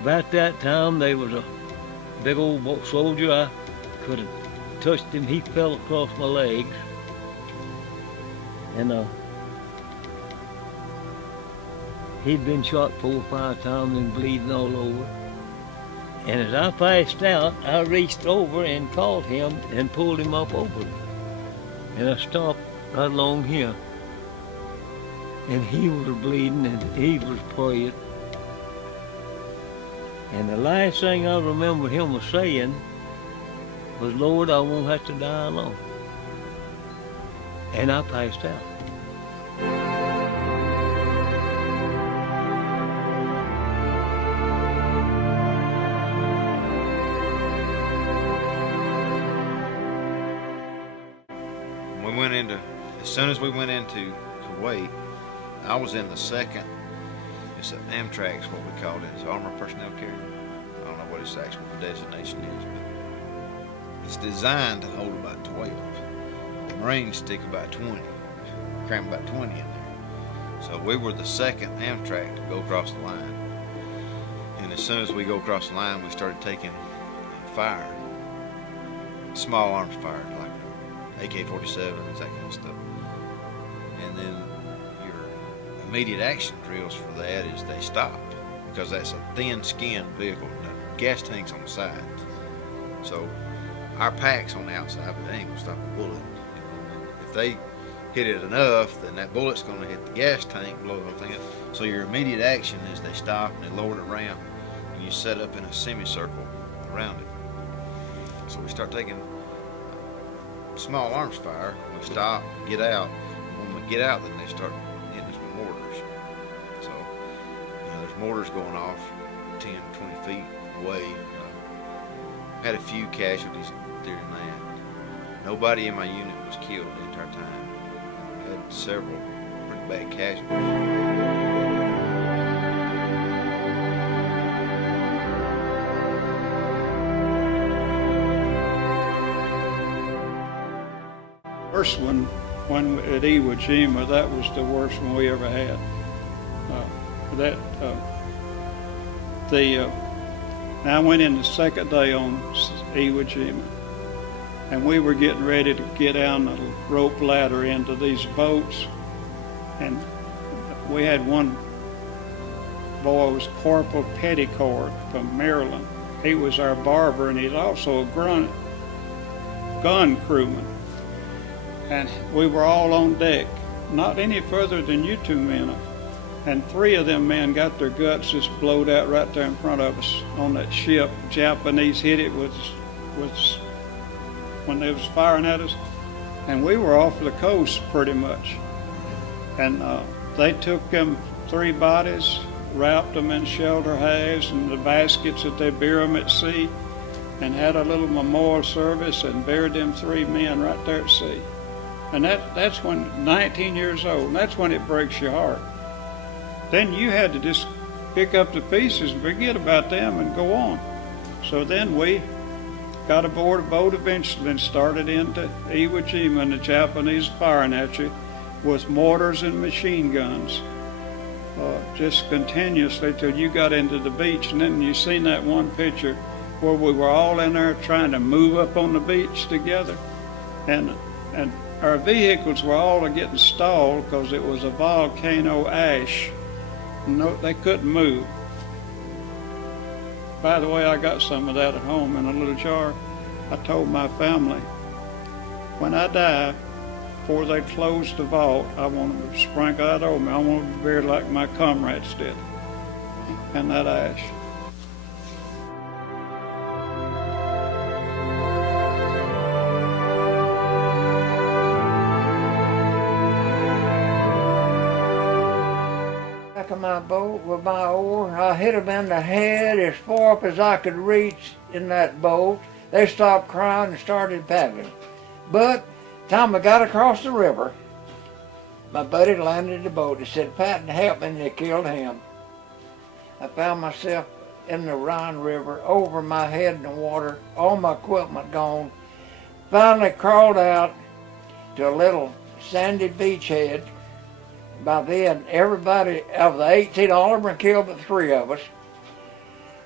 About that time, there was a big old soldier. I could have touched him. He fell across my legs. And he'd been shot 4 or 5 times and bleeding all over. And as I passed out, I reached over and caught him and pulled him up over. And I stopped right along here. And he was bleeding and he was praying. And the last thing I remember him saying was, "Lord, I won't have to die alone." And I passed out. As soon as we went into Kuwait, I was in the second. It's an Amtrak's what we called it. It's Armored Personnel Carrier. I don't know what its actual designation is, but it's designed to hold about 12. The Marines stick about 20, cram about 20 in there. So we were the second Amtrak to go across the line. And as soon as we go across the line, we started taking fire, small arms fire, like AK-47s, that kind of stuff. And then your immediate action drills for that is they stop, because that's a thin-skinned vehicle. The gas tank's on the sides. So our pack's on the outside, but they ain't gonna stop a bullet. If they hit it enough, then that bullet's gonna hit the gas tank, blow the whole thing up. So your immediate action is they stop and they lower the ramp, and you set up in a semicircle around it. So we start taking small arms fire. We stop, get out. When we get out, then they start hitting us with mortars. So, there's mortars going off 10, 20 feet away. Had a few casualties during that. Nobody in my unit was killed the entire time. I had several pretty bad casualties. First one, at Iwo Jima, that was the worst one we ever had. I went in the second day on Iwo Jima, and we were getting ready to get down the rope ladder into these boats, and we had one boy, was Corporal Petticord from Maryland. He was our barber, and he's also a gun crewman. And we were all on deck, not any further than you two men. And 3 of them men got their guts just blowed out right there in front of us on that ship. Japanese hit it with when they was firing at us. And we were off the coast pretty much. And they took them 3 bodies, wrapped them in shelter halves and the baskets that they bury them at sea, and had a little memorial service and buried them 3 men right there at sea. And that's when, 19 years old, and that's when it breaks your heart. Then you had to just pick up the pieces and forget about them and go on. So then we got aboard a boat eventually and started into Iwo Jima, and the Japanese firing at you with mortars and machine guns, just continuously till you got into the beach. And then you seen that one picture where we were all in there trying to move up on the beach together. And our vehicles were all getting stalled because it was a volcano ash. No, they couldn't move. By the way, I got some of that at home in a little jar. I told my family, when I die, before they close the vault, I want them to sprinkle that over me. I want to be buried like my comrades did, in that ash. Back of my boat with my oar, I hit them in the head as far up as I could reach in that boat. They stopped crying and started paddling. But time I got across the river, my buddy landed the boat. He said, "Patton, help me," and they killed him. I found myself in the Rhine River, over my head in the water, all my equipment gone. Finally crawled out to a little sandy beachhead. By then, everybody, of the 18, all of them were killed but 3 of us.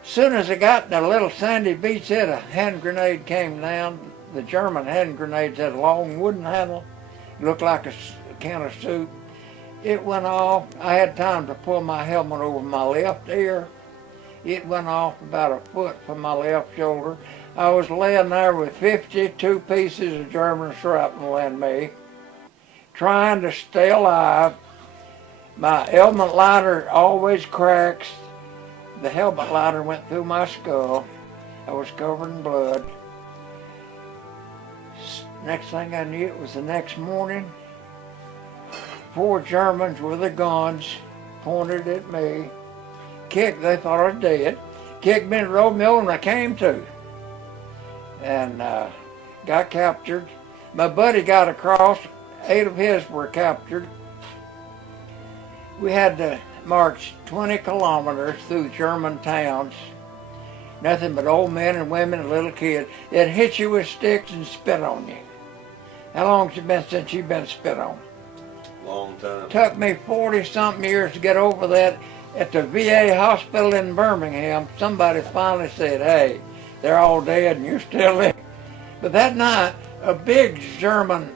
Soon as I got in a little sandy beach there, a hand grenade came down. The German hand grenades had a long wooden handle, looked like a can of soup. It went off. I had time to pull my helmet over my left ear. It went off about a foot from my left shoulder. I was laying there with 52 pieces of German shrapnel in me, trying to stay alive. My helmet lighter always cracks. The helmet lighter went through my skull. I was covered in blood. Next thing I knew, it was the next morning. 4 Germans with their guns pointed at me. Kicked, they thought I was dead. Kicked me and rolled me over and I came to. And got captured. My buddy got across. 8 of his were captured. We had to march 20 kilometers through German towns. Nothing but old men and women and little kids. They'd hit you with sticks and spit on you. How long has it been since you've been spit on? Long time. Took me 40-something years to get over that. At the VA hospital in Birmingham, somebody finally said, hey, they're all dead and you're still living. But that night, a big German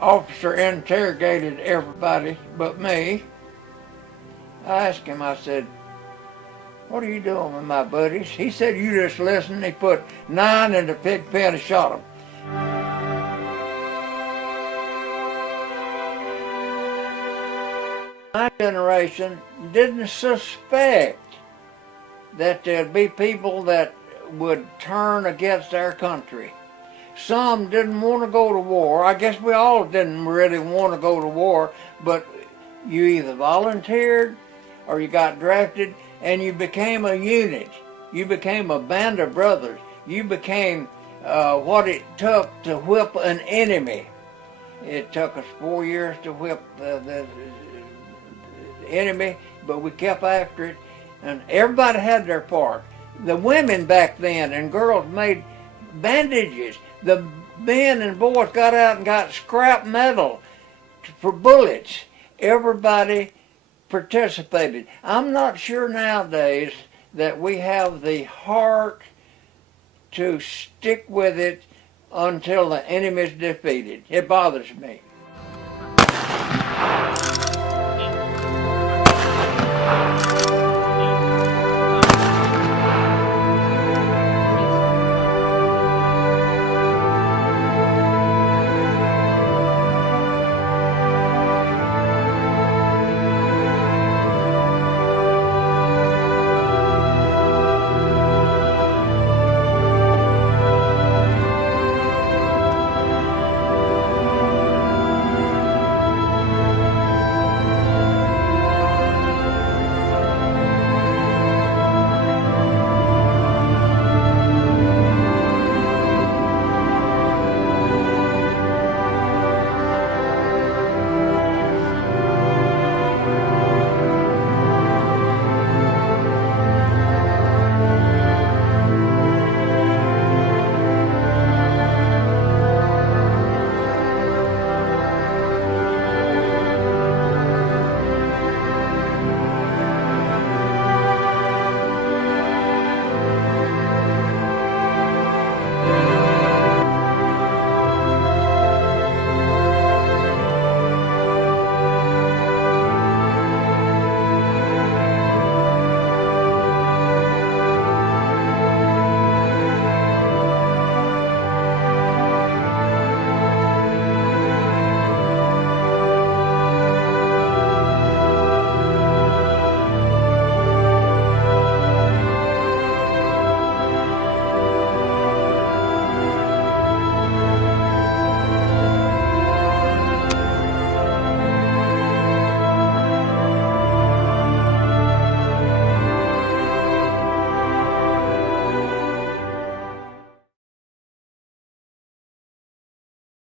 officer interrogated everybody but me. I asked him, I said, what are you doing with my buddies? He said, you just listen. He put 9 in the pig pen and shot them. My generation didn't suspect that there'd be people that would turn against our country. Some didn't want to go to war. I guess we all didn't really want to go to war, but you either volunteered or you got drafted and you became a unit. You became a band of brothers. You became what it took to whip an enemy. It took us 4 years to whip the enemy, but we kept after it, and everybody had their part. The women back then and girls made bandages. The men and boys got out and got scrap metal for bullets. Everybody participated. I'm not sure nowadays that we have the heart to stick with it until the enemy is defeated. It bothers me.